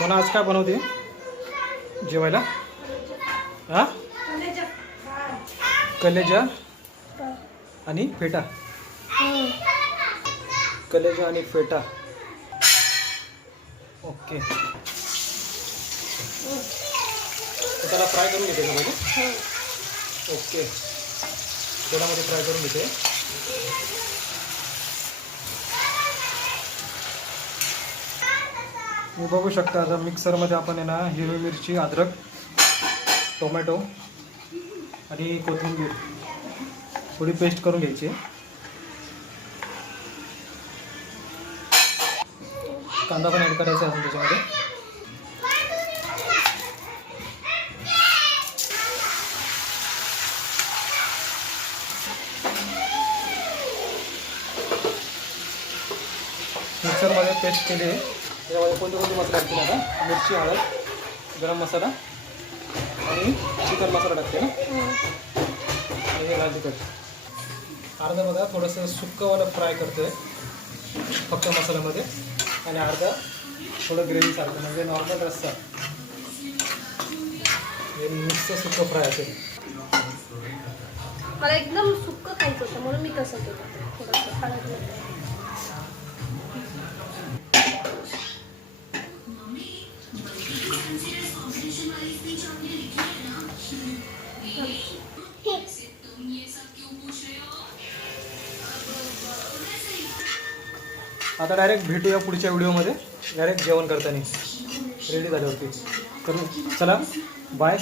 सोना आज काय बनवते जेवायला? हा, कलेजा आणि फेटा. कलेजा आणि फेटा. ओके, त्याला फ्राय करून घेते का पहिले? ओके, तेलामध्ये फ्राय करून घेते. तुम्ही बघू शकता आता मिक्सरमध्ये आपण आहे ना हिरवी मिरची, अद्रक, टोमॅटो आणि कोथिंबीर थोडी पेस्ट करून घ्यायची. कांदा पण ॲड करायचा अजून त्याच्यामध्ये. मिक्सरमध्ये पेस्ट केली आहे. त्याच्यामध्ये कोणते कोणते मसाले टाकतील आता? मिरची, हळद, गरम मसाला आणि चिकन मसाला टाकते ना, आणि हे लाल तिखट. अर्धा बघा थोडंसं सुक्कंवालं फ्राय करतो आहे फक्त मसाल्यामध्ये, आणि अर्धा थोडं ग्रेव्हीसारखं म्हणजे नॉर्मल रस्सा. हे मिक्सचं सुक्कं फ्राय असेल. मला एकदम सुक्कं खायचं होतं म्हणून मी तसं केलं थोडंसं हळद. आता डायरेक्ट भेटूया पुढच्या व्हिडिओमध्ये, डायरेक्ट जेवण करताना रेडी झाल्यावरती. तर चला बाय.